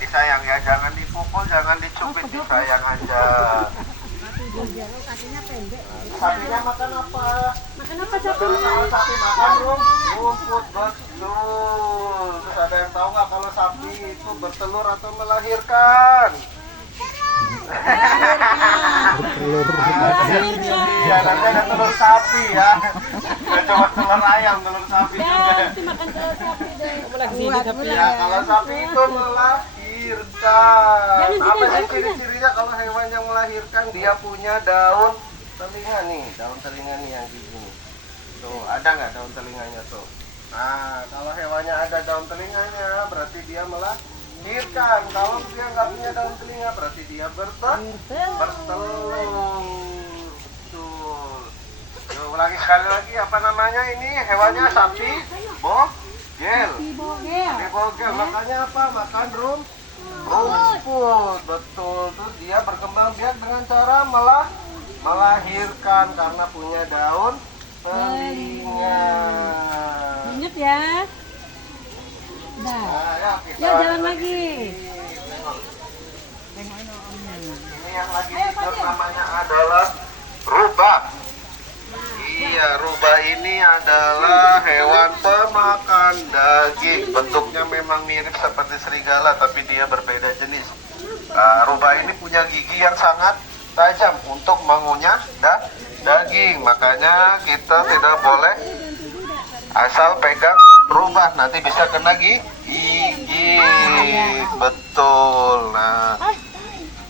disayang ya, jangan dipukul, jangan dicubit, disayang aja. Kakinya pendek. Sapinya makan apa? Makan apa sapinya? Kalau sapi makan rumput, betul. Terus ada yang tahu nggak kalau sapi itu bertelur atau melahirkan? Iya, nanti ada telur sapi ya. Nggak cuma telur ayam, telur sapi juga. Nanti makan telur sapi deh. Ya, kalau sapi itu melahirkan. Apa sih ciri-cirinya kalau hewan yang melahirkan? Dia punya daun telinga nih, daun telinga nih yang di sini. Tuh, ada nggak daun telinganya tuh? Nah, kalau hewannya ada daun telinganya, berarti dia melahirkan. Kalau dia nggak punya daun telinga, berarti dia bertelur. Betul. Yuk, ulangi sekali lagi, apa namanya ini? Hewannya sapi bogel. Sapi bogel, makanya apa? Makan rumput. Betul. Terus dia berkembang biak dengan cara melahirkan karena punya daun telinga. Ingat ya. Udah. Nah, ya, Ya, jalan lagi. Ini yang lagi tidur namanya adalah rubah. Iya, rubah ini adalah hewan pemakan daging. Bentuknya memang mirip seperti serigala, tapi dia berbeda jenis. Rubah ini punya gigi yang sangat tajam untuk mengunyah daging. Makanya kita tidak boleh asal pegang rubah, nanti bisa kena gigi. Betul. Nah,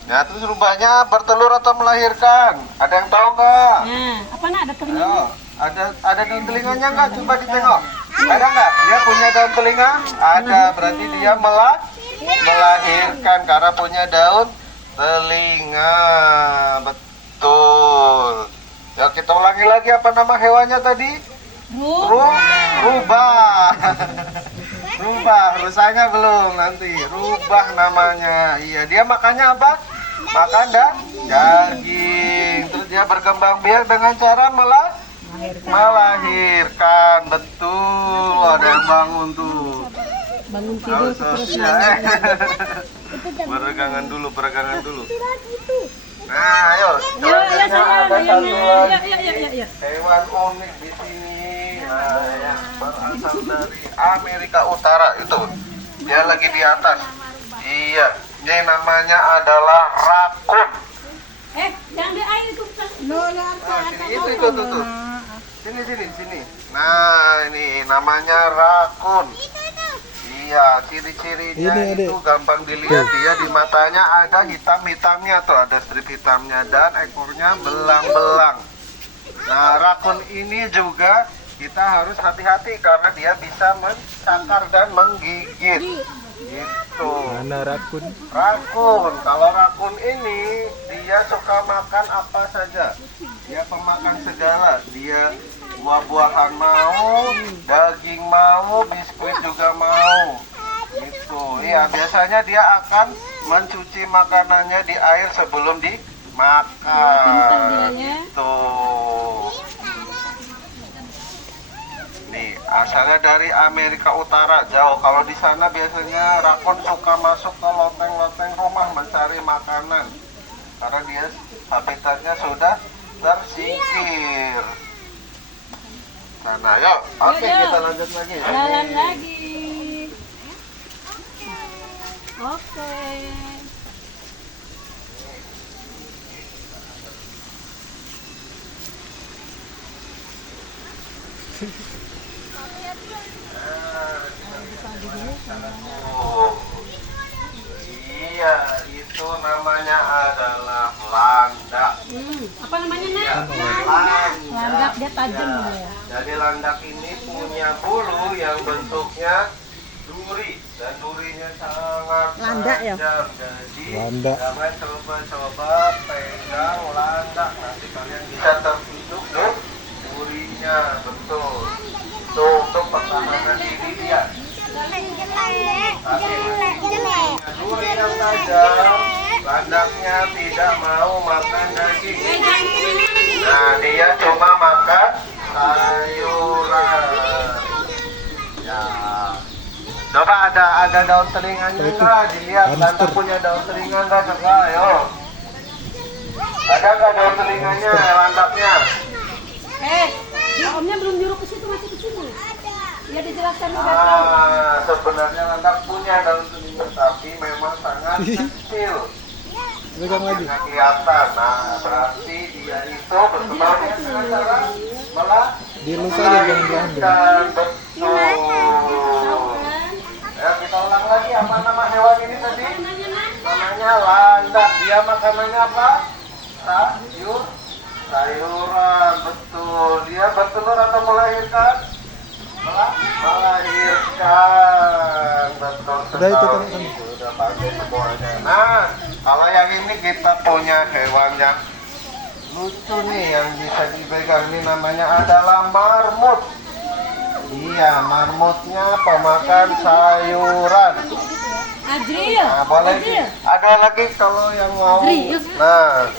ya, terus rubahnya bertelur atau melahirkan? Ada yang tahu nggak? Nah, apa ada telinga? Ayo, ada daun telinganya nggak? Coba ditengok. Ada nggak? Dia punya daun telinga? Ada, berarti dia melahirkan karena punya daun telinga. Betul. Ya, kita ulangi lagi, apa nama hewannya tadi? Rubah. Rubah, rusanya belum nanti. Rubah namanya. Iya, dia makannya apa? Makan daging. Terus dia berkembang biak dengan cara melahirkan. Betul. Ada yang bangun tuh. Bangun tidur terus Peregangan dulu. Nah, ayo. Ya, sayang. Ada satu lagi Ya. hewan unik di sini. Nah, yang berasal dari Amerika Utara itu. Dia lagi di atas. Iya, ini namanya adalah rakun. Yang di air itu. Sini itu tuh. Sini. Nah, ini namanya rakun. Iya, ciri-cirinya itu gampang dilihat. Dia di matanya ada hitam-hitamnya tuh, ada strip hitamnya, dan ekornya belang-belang. Nah, rakun ini juga kita harus hati-hati karena dia bisa mencakar dan menggigit. Gitu. Mana rakun? Rakun. Kalau rakun ini dia suka makan apa saja. Dia pemakan segala. Dia buah-buahan mau, daging mau, biskuit juga mau. Gitu. Iya, biasanya dia akan mencuci makanannya di air sebelum dimakan. Gitu. Nih, asalnya dari Amerika Utara, jauh. Kalau di sana biasanya rakun suka masuk ke loteng-loteng rumah mencari makanan. Karena dia habitatnya sudah tersingkir. Nah, yuk. Oke, kita lanjut lagi. Jalan lagi. Oke. Iya, itu namanya adalah landak. Apa namanya, Nak? Landak, dia tajam ya. Jadi landak ini punya bulu yang bentuknya duri, dan durinya sangat Landak ya? tajam. Jadi Landak. jangan coba-coba pegang landak, nanti kalian bisa tertusuk durinya. Betul. Tuh, untuk pertahanan diri dia. Duri yang tajam, landaknya tidak mau makan daging. Nah, dia cuma makan sayuran. Ya, Coba ada daun telinganya enggak? Dilihat landak punya daun telinga enggak? Coba ayo. Ada enggak daun telinganya landaknya? Omnya belum nyuruh ke situ, masih ke sini. Ya dijelaskan juga. Sebenarnya landak punya daun telinga tapi memang sangat kecil. Pegang lagi. Nggak kelihatan. Nah, berarti dia itu berkembangnya dengan cara malah Dilus aja jangan diambil. betul. Ya, kita ulang lagi, apa nama hewan ini tadi? Namanya landak. Dia makanannya apa? Sayuran, betul. Dia bertelur atau melahirkan? Melahirkan, betul Udah itu sekali. kan. Sudah pakai semuanya. Nah, kalau yang ini kita punya hewan yang lucu nih, yang bisa dipegang. Ini namanya adalah marmut. Iya, marmutnya pemakan sayuran. Adril. Nah, boleh. Ada lagi kalau yang mau. Nah,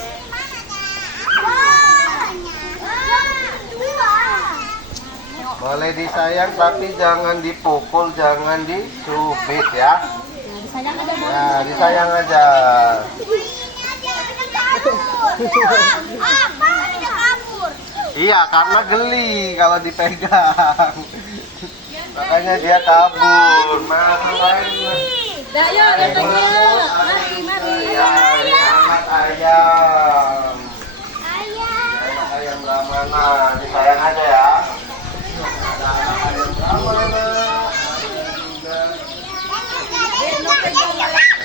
boleh disayang tapi jangan dipukul, jangan dicubit ya. Disayang aja, Bu. Ya, disayang aja. Iya, karena geli kalau dipegang. Makanya dia kabur. Nah, selain Dah, yuk, datang yuk. Mari. anak ayam. Anak ayam Brahmana, disayang aja ya. Ada anak ayam Brahmana.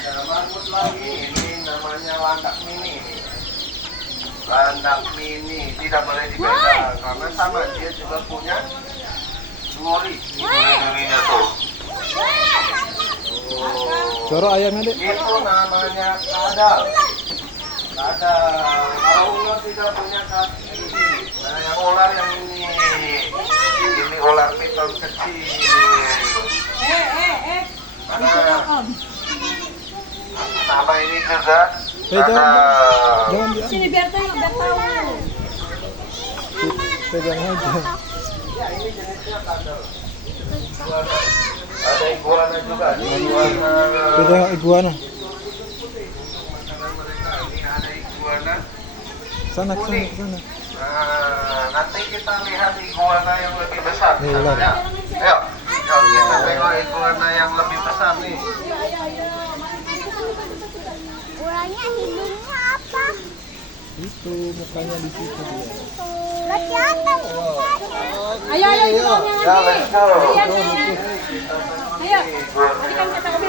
Ada marmut lagi, ini namanya landak mini. Landak mini tidak boleh dipegang karena sama dia juga punya duri. Durinya tuh. Coro ayamnya dek. Itu namanya kadal. Kalau ular tidak punya kaki. Nah, yang ular yang ini. Ini ular piton kecil. Mana? Sama ini juga. Jangan diambil. Sini biar tahu. Pegang aja. Ya, ini jenisnya kadal. Ada iguana juga. Iguana. Pegang iguana. Makanan mereka ini ada iguana. Sana ke sana ke sana. Nah, nanti kita lihat iguana yang lebih besar. Nih, ular. Ya. Ayo, kita tengok iguana yang lebih besar nih. Ularnya hidungnya apa? Itu mukanya di situ dia. Lihat di atas mukanya. Ayo, ikut omnya Ya, lagi. let's go. Ayo. Tadi kan kata Om.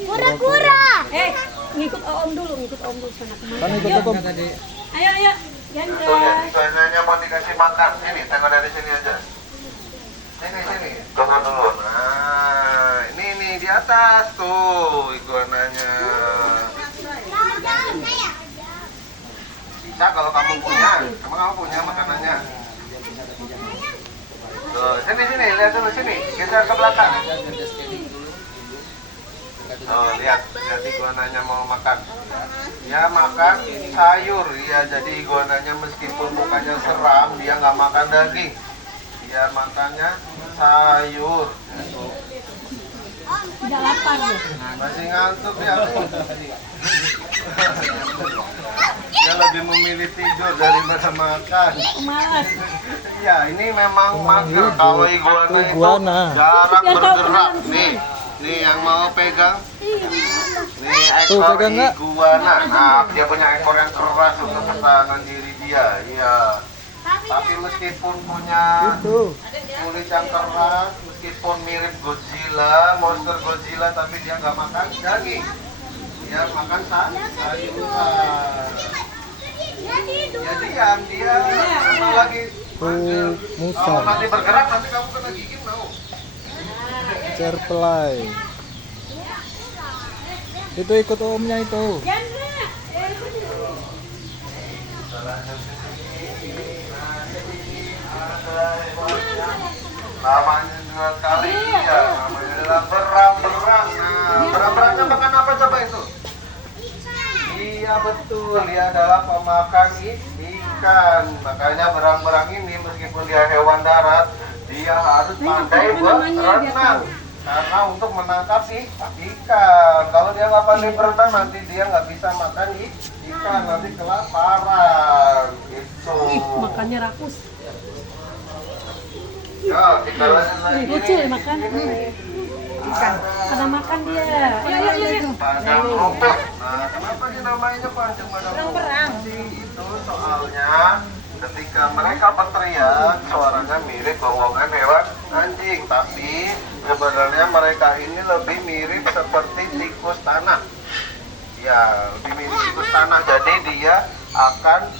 Kura-kura. Ngikut Om dulu sana kemana. Kan ikut hukum. Ayo. Tuh, Gendra. iguananya mau dikasih makan. Sini, tengok dari sini aja. Sini. Tunggu dulu. Nah, ini di atas tuh iguananya. Bisa kalau kamu punya. Emang kamu punya makanannya? Tuh, sini, lihat dulu sini. Geser ke belakang. Oh, lihat iguananya mau makan. Dia makan sayur, ya. Jadi iguananya meskipun mukanya seram, dia nggak makan daging. Dia makannya sayur. Tidak lapar ya. Masih ngantuk ya. Dia lebih memilih tidur daripada makan. Malas. Ya, ini memang mager. Kalau iguana itu Iguana. jarang Ya, tahu bergerak. beneran. Nih yang mau pegang. Nih Tuh, ekor pegang nggak? iguana. Nah, dia punya ekor yang keras untuk pertahanan diri dia. Iya. Tapi meskipun punya Itu. kulit yang keras, meskipun mirip Godzilla, monster Godzilla, tapi dia nggak makan daging. Dia makan sayuran. Ya diam, dia kalau lagi Tuh kalau musang. nanti bergerak nanti kamu kena gigit mau. Cerpelai. Itu ikut omnya itu. Namanya dua kali ya, namanya adalah berang-berang. Nah, berang-berangnya makan apa coba itu? Iya betul, dia adalah pemakan ikan. Makanya berang-berang ini meskipun dia hewan darat, dia dia harus pandai apa namanya, dia berenang. Karena untuk menangkap ikan. Kalau dia nggak pandai berenang, nanti dia nggak bisa makan ikan, nanti kelaparan. Gitu. Ih, makannya rakus. Ya, kita lanjut lagi. Lucu ya makan. Ikan. Pada makan dia. Ayo. Padang rumput. Nah, kenapa dinamainya panjang padang rumput? Itu soalnya ketika mereka berteriak, suaranya mirip gongongan hewan anjing, tapi sebenarnya mereka ini lebih mirip seperti tikus tanah. Ya, lebih mirip tikus tanah. Jadi dia akan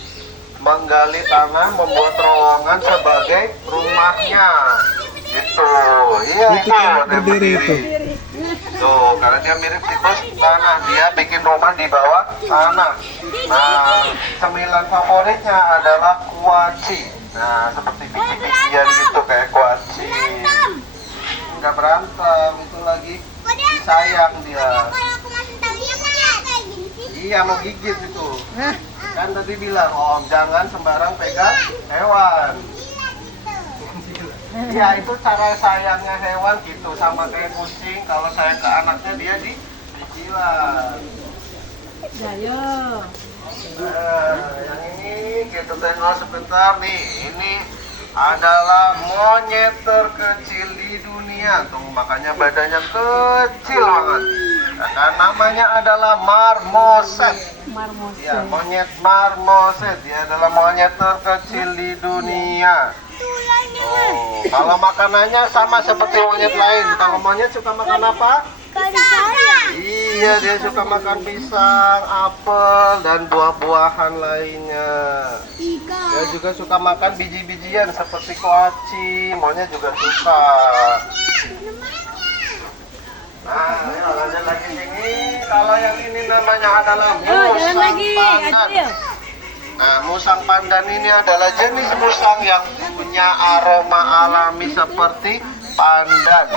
menggali tanah, membuat terowongan sebagai rumahnya. Gitu. Iya, Itu yang berdiri itu. Tuh, karena dia mirip tikus tanah, dia bikin rumah di bawah tanah. Nah, cemilan favoritnya adalah kuaci. Nah, seperti biji-bijian gitu kayak kuaci. Enggak berantem, itu lagi sayang dia. Kalau aku masih tahu dia kayak gini sih. Iya, mau gigit itu. Kan tadi bilang, Om, jangan sembarang pegang hewan. Iya, itu cara sayangnya hewan gitu, sama kayak kucing. Kalau sayang ke anaknya dia dicilan. Ayo. Yang ini kita tengok sebentar nih. Ini adalah monyet terkecil di dunia. Tuh, makanya badannya kecil banget. Nah, namanya adalah marmoset. Marmoset. Ya, monyet marmoset. Dia adalah monyet terkecil di dunia. Oh, kalau makanannya sama seperti monyet lain. Kalau monyet suka makan apa? Iya, dia suka makan pisang, apel, dan buah-buahan lainnya. Dia juga suka makan biji-bijian seperti kuaci. Monyet juga suka. Nah, ayo lanjut lagi sini. Kalau yang ini namanya adalah Jalan lagi. pandan. Ayo. Nah, musang pandan ini adalah jenis musang yang punya aroma alami seperti pandan.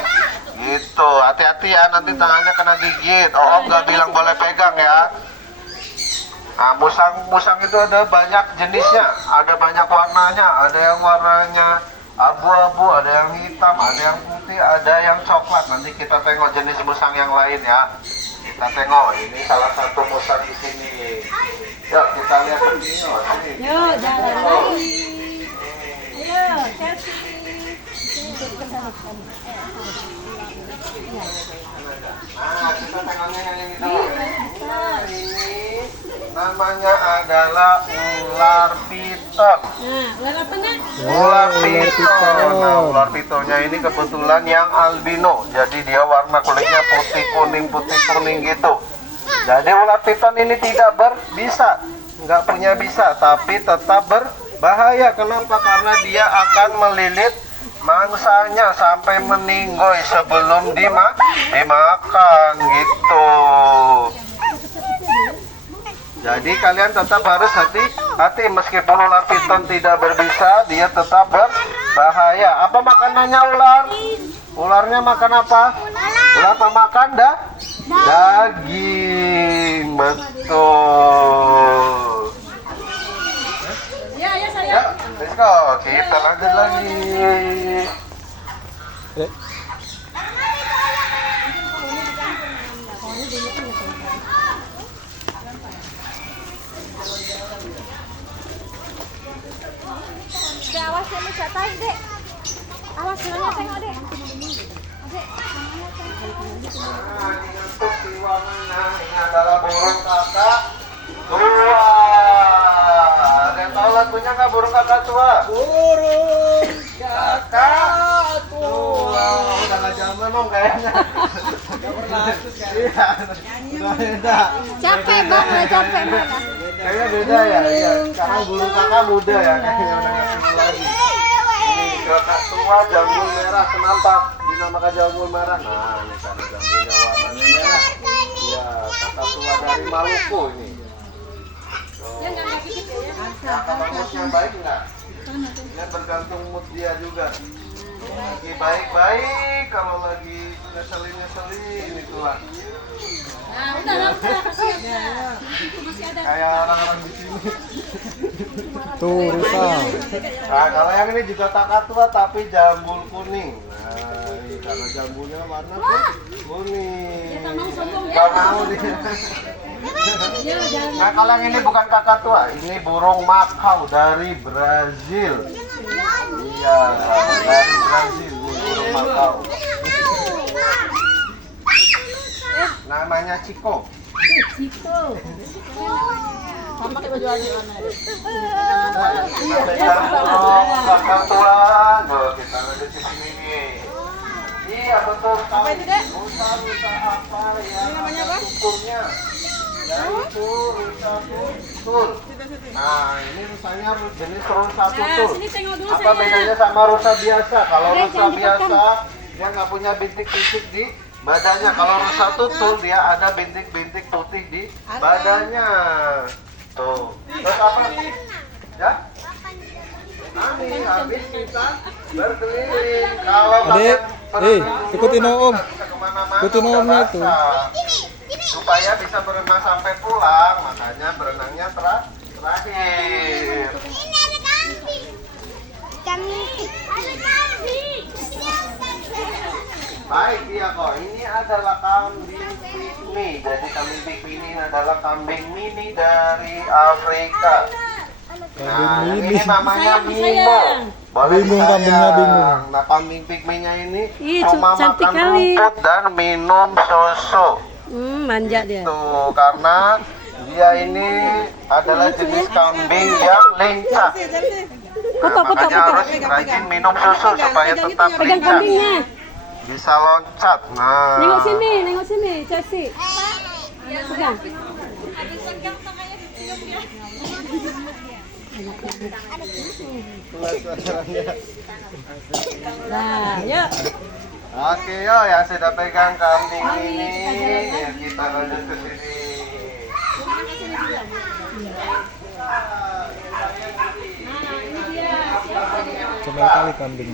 Gitu, hati-hati ya, nanti tangannya kena gigit. Oh, nggak bilang boleh pegang ya. Nah, musang itu ada banyak jenisnya, ada banyak warnanya. Ada yang warnanya abu-abu, ada yang hitam, ada yang putih, ada yang coklat. Nanti kita tengok jenis musang yang lain ya. Kita tengok, ini salah satu musang di sini. Yuk, kita lihat ke sini. Yuk, jalan lagi. Ayo, Chelsea. Nah, kita tengoknya yang ini dulu. Ini namanya adalah ular piton. Nah, ular apa nak? Ular piton. Nah, ular pitonnya ini kebetulan yang albino. Jadi dia warna kulitnya putih kuning gitu. Jadi ular piton ini tidak berbisa, nggak punya bisa, tapi tetap berbahaya. Kenapa? Karena dia akan melilit mangsanya sampai meninggoy sebelum dimakan gitu. Jadi kalian tetap harus hati-hati, meskipun ular piton tidak berbisa, dia tetap berbahaya. Apa makanannya ular? Ularnya makan apa? Ular pemakan daging. Betul. Ya, saya. Ya, let's go. Kita lanjut lagi. Awas ya, misalnya dek. Awas jalannya tengok dek. Dek, Nah, ini untuk siwangannya, ini adalah burung kakak tua. Ada yang tahu lagunya nggak, burung kakak tua? Burung kakak tua. Udah nggak zaman dong kayaknya. Iya, udah beda. capek bang, udah capek mana? Kayaknya beda ya. Iya, sekarang burung kakak muda ya, kayaknya udah nggak tua lagi. Ini kakak tua jambul merah, kenapa dinamakan jambul merah? Nah, ini karena jambulnya warnanya merah. Iya, kakak tua dari Maluku ini. Kakak bagusnya baik nggak? Ya tergantung mood dia juga. Lagi baik-baik, kalau lagi ngeselin itulah. Nah, udah, kasihan. Itu masih ada. Kayak orang-orang di sini. Tuh rusa. Nah, kalau yang ini juga kakatua tapi jambul kuning. Nah, ini karena jambulnya warna kuning. Gak mau dia. Nah, kalau yang ini bukan kakatua, ini burung makau dari Brazil. Iya, dari Brazil, ini burung makau. Namanya Chico. Sama kayak baju aja mana? Kakatua, kita ada di sini nih. Iya betul. Apa itu dek? Rusa apa ya? Namanya apa? Tuturnya. Yaitu rusa tutul. Nah ini rusanya jenis rusa tutul. Apa bedanya sama rusa biasa? Kalau rusa biasa dia nggak punya bintik-bintik di badannya. Kalau rusa tutul dia ada bintik-bintik putih di badannya. Tuh. Terus apa? Ya? Habis kita berkeliling. Kalau Adik, ikutin Om. Ikutin Omnya itu. Supaya bisa berenang sampai pulang, makanya berenangnya terakhir. Ini ada kambing. Kambing. Ada kambing. Baik dia kok, ini adalah kambing pygmy. Jadi kambing pygmy ini adalah kambing mini dari Afrika. Nah, Kambing ini mini. namanya Mimo. Boleh Bingung disayang. kambingnya, bingung. Nah, kambing pygmy-nya ini Ih, cuma cantik makan kali. rumput dan minum susu. Manja dia. Tuh, karena dia ini adalah jenis kambing yang lincah. Nah, makanya harus rajin minum susu supaya tetap Pegang lincah. kambingnya. Bisa loncat. Nah. Nengok sini, Chelsea. Pegang. Nah, yuk. Oke, yuk yang sudah pegang kambing ini, ya kita lanjut ke sini. Comel kali kambing.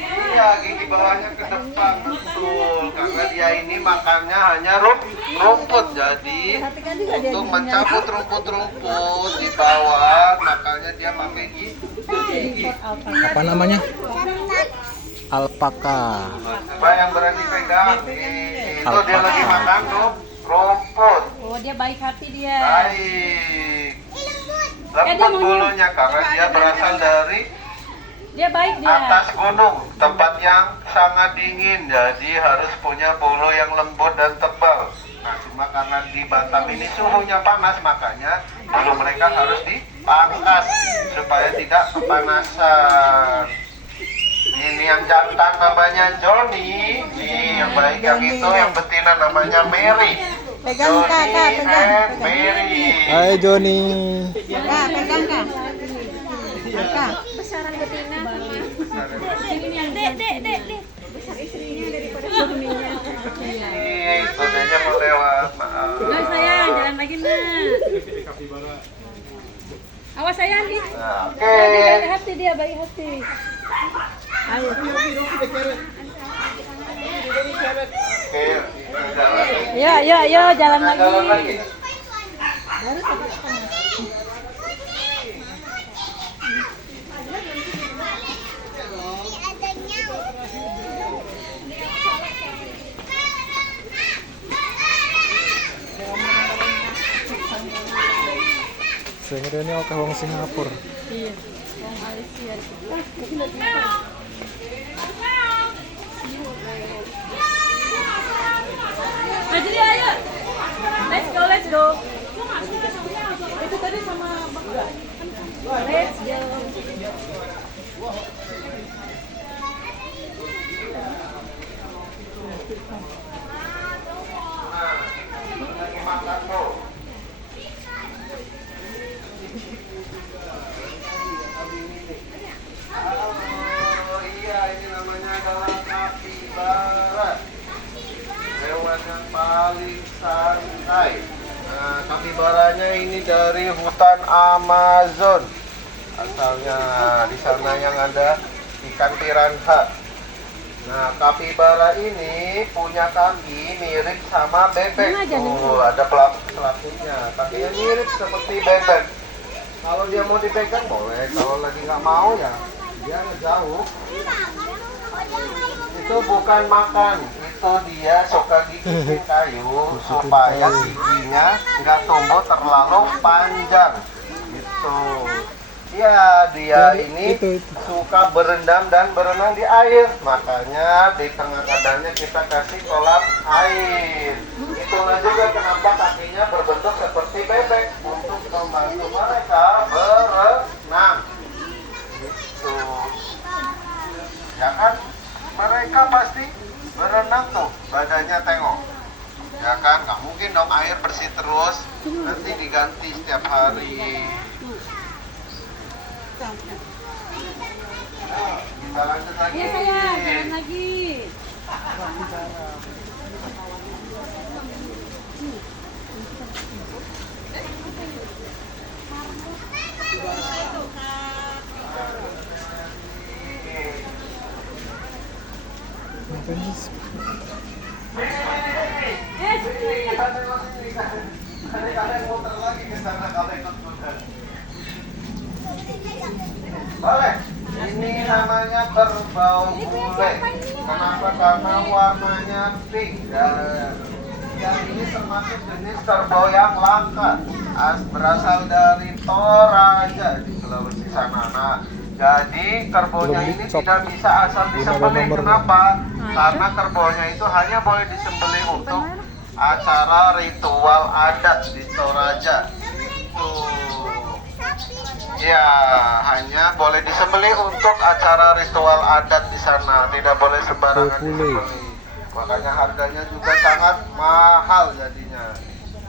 Iya, gigi bawahnya ke depan betul, karena dia ini makannya hanya rumput. Jadi untuk mencabut rumput-rumput di bawah, makanya dia pakai gigi. Apa namanya? Alpaka. Coba yang berani pegang, itu dia lagi makan rumput. Oh, dia baik hati dia. Baik. Lembut bulunya karena dia berasal dari Dia baik dia. atas gunung, tempat yang sangat dingin, jadi harus punya bulu yang lembut dan tebal. Nah, cuma karena di Batam ini suhunya panas, makanya bulu mereka harus dipangkas supaya tidak kepanasan. Ini yang jantan namanya Johnny, nih yang baik yang itu, yang betina namanya Mary. Pegang kakak, pegang. Mary. Hai Joni. Kak, pegang kak. Kak. Besaran betina sama. Dek. Ih, kudanya mau lewat, maaf. Nah, sayang, jalan lagi nak. Awas sayang nih. Nah, oke. Baik hati dia, baik hati. Ayo. Oke, kita jalan lagi. Yo, jalan Jalan lagi. lagi. Sehingga ini oke wong Singapura. Iya. Wong Malaysia. Ayo dia, ayo. Let's go. Itu tadi sama Bapak. Let's go. Lagi makan tuh. Oh iya, ini namanya adalah kapibara. Hewan yang paling santai. Nah, kapibaranya ini dari hutan Amazon. Asalnya di sana yang ada ikan piranha. Nah, kapibara ini punya kaki mirip sama bebek. Tuh, ada pelakunya. Kakinya mirip seperti bebek. Kalau dia mau dipegang boleh, kalau lagi nggak mau ya dia ngejauh. Itu bukan makan, itu dia suka gigit kayu supaya giginya nggak tumbuh terlalu panjang. Gitu. Ya, dia ini suka berendam dan berenang di air. Makanya di tengah kandangnya kita kasih kolam air. Itulah juga kenapa kakinya berbentuk seperti bebek untuk membantu mereka berenang. Gitu. Ya kan? Mereka pasti berenang tuh, badannya tengok. Ya kan? Nggak mungkin dong air bersih terus. Nanti diganti setiap hari. Kita lanjut lagi. Iya sayang, jalan lagi. Kalian muter lagi ke sana kalau ikut kuda. Boleh. Ini namanya kerbau bule. Kenapa? Karena warnanya pink. Dan yang ini termasuk jenis kerbau yang langka. Berasal dari Toraja di Sulawesi sana. Nah, jadi kerbaunya ini tidak bisa asal disembelih. Kenapa? Karena kerbaunya itu hanya boleh disembelih untuk acara ritual adat di Toraja. Ya, hanya boleh disembelih untuk acara ritual adat di sana, tidak boleh sembarangan disembelih. Makanya harganya juga sangat mahal jadinya.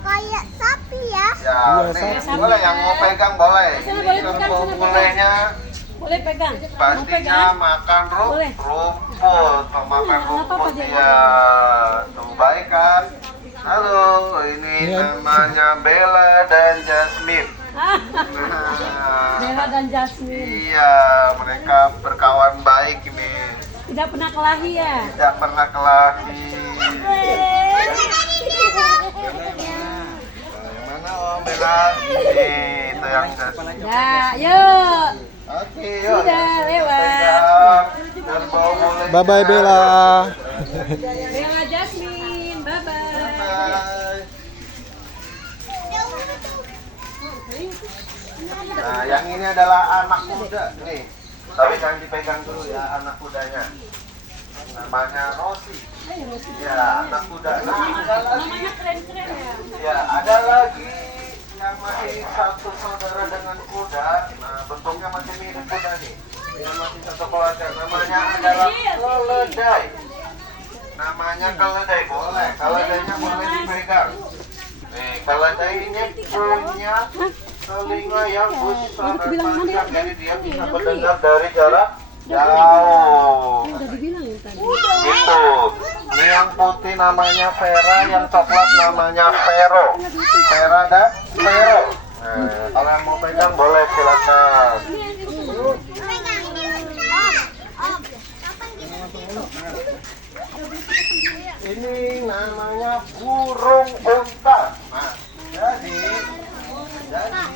Kayak sapi ya. Ya, nih, boleh yang mau pegang boleh. Ini kerbau bulenya Boleh pegang. pastinya makan rumput, pemakan rumput ya. Tuh baik kan? Halo, ini namanya Bella dan Jasmine. Nah, Bella dan Jasmine. iya, mereka berkawan baik ini. Tidak pernah kelahi ya? Tidak pernah kelahi. Yang mana Om Bella? Ini, itu yang Jasmine. Ya, yuk. Oke, yuk. Sudah lewat. Pegang kerbau bulenya. Bye bye Bella. Bella Jasmine, bye bye. Bye. Nah, yang ini adalah anak kuda nih. Tapi jangan dipegang dulu ya anak kudanya. Namanya Rosi. Ya, anak kuda. Nah, ada lagi. Namanya keren-keren ya. Ya, ada lagi yang masih satu saudara dengan kuda. Nah, bentuknya masih mirip kuda nih. Dia masih satu keluarga. Namanya adalah keledai. Namanya keledai boleh. Keledainya boleh dipegang. Nih, keledai ini punya telinga yang besar dan panjang, jadi dia bisa mendengar dari jarak jauh. Udah dibilang ya tadi. Gitu. Ini yang putih namanya Vera, yang coklat namanya Vero. Vera dan Vero. Nah, kalau yang mau pegang boleh silakan. Ini namanya burung unta. Nah, jadi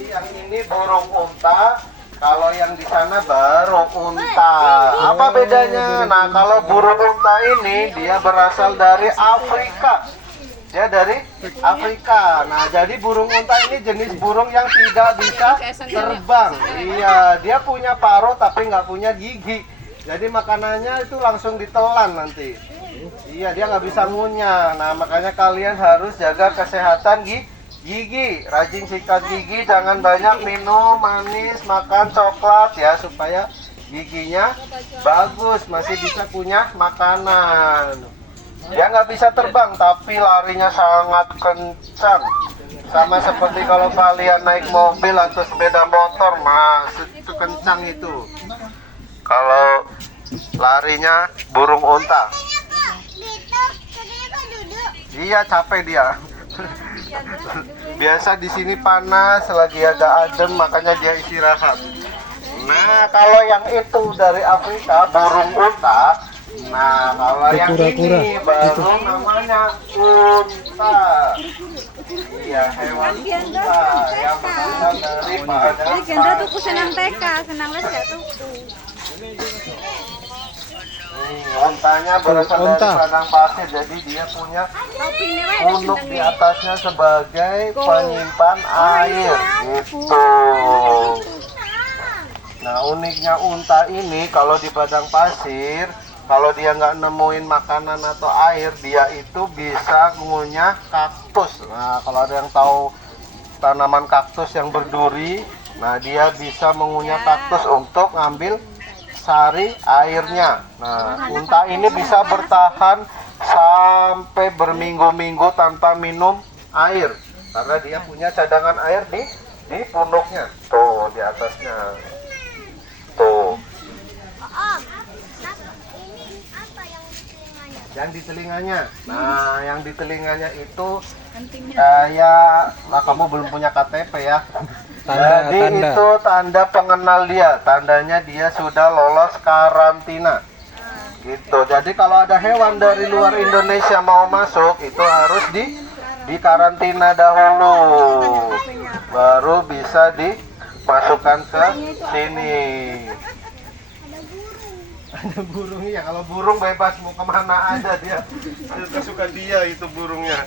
yang ini burung unta. Kalau yang di sana baru unta. Apa bedanya? Nah, kalau burung unta ini dia berasal dari Afrika. Dia dari Afrika. Nah, jadi burung unta ini jenis burung yang tidak bisa terbang. Iya, dia punya paruh tapi nggak punya gigi. Jadi makanannya itu langsung ditelan nanti. Iya, dia nggak bisa ngunyah. Nah, makanya kalian harus jaga kesehatan gigi, rajin sikat gigi, jangan banyak minum manis, makan coklat ya, supaya giginya bagus, masih bisa punya makanan. Dia nggak bisa terbang, tapi larinya sangat kencang, sama seperti kalau kalian naik mobil atau sepeda motor, mas, itu kencang itu. Kalau larinya burung unta. Iya, capek dia. Biasa di sini panas, lagi ada adem, makanya dia istirahat. Nah, kalau yang itu dari Afrika, burung unta, Nah, kalau yang Kura-kura. ini baru namanya unta. Iya, hewan unta yang berasal dari padang Jadi Gendra tuh senang TK, senang les ya tuh. Untanya berasal dari Unta. padang pasir, jadi dia punya Topi ini wae punuk di atasnya sebagai penyimpan air gitu. Nah, uniknya unta ini kalau di padang pasir, kalau dia nggak nemuin makanan atau air, dia itu bisa ngunyah kaktus. Nah, kalau ada yang tahu tanaman kaktus yang berduri, nah dia bisa mengunyah kaktus untuk ngambil sari airnya. Nah, unta ini bisa bertahan sampai berminggu-minggu tanpa minum air karena dia punya cadangan air di punuknya. Tuh, di atasnya. Tuh. Om, ini apa yang di telinganya? Yang di telinganya. Nah, yang di telinganya itu kayak, nah kamu belum punya KTP ya. Jadi Tanda. itu tanda pengenal dia. Tandanya dia sudah lolos karantina. Gitu. Jadi kalau ada hewan dari luar Indonesia mau masuk, itu harus di karantina dahulu. Baru bisa dimasukkan ke sini. Ada burung ya, kalau burung bebas mau kemana aja dia. Kesukaan dia itu burungnya.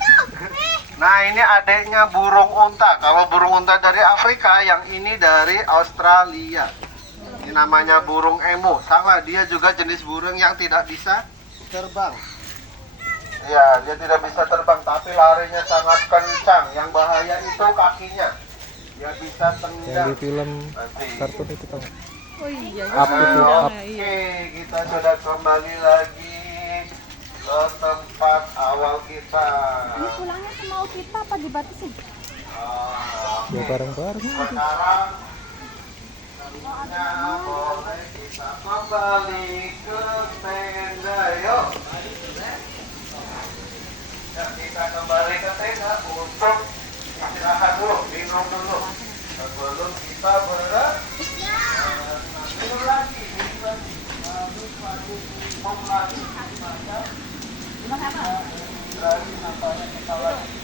Nah, ini adiknya burung unta. Kalau burung unta dari Afrika, yang ini dari Australia. Ini namanya burung emu. Sama, dia juga jenis burung yang tidak bisa terbang. Ya, dia tidak bisa terbang, tapi larinya sangat kencang. Yang bahaya itu kakinya. Dia bisa Yang tendang. di film Nanti. kartun itu tahu. Oh iya. Up itu, up. Oke, kita sudah kembali lagi ke tempat awal kita. Ini pulangnya semau kita apa dibatasin? Ya bareng-bareng. Sekarang selanjutnya boleh kita kembali ke tenda, yuk. Ya, kita kembali ke tenda untuk istirahat dulu, minum dulu. Sebelum kita minum lagi, minum lagi. Lagi nampaknya kita lagi.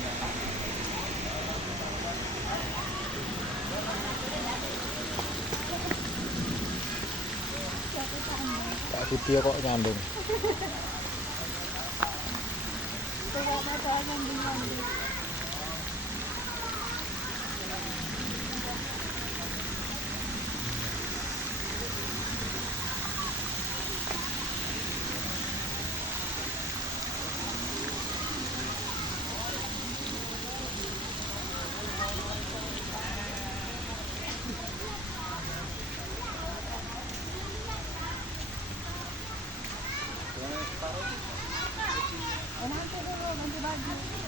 Pak Video kok nyambung. Nanti dulu ganti baju.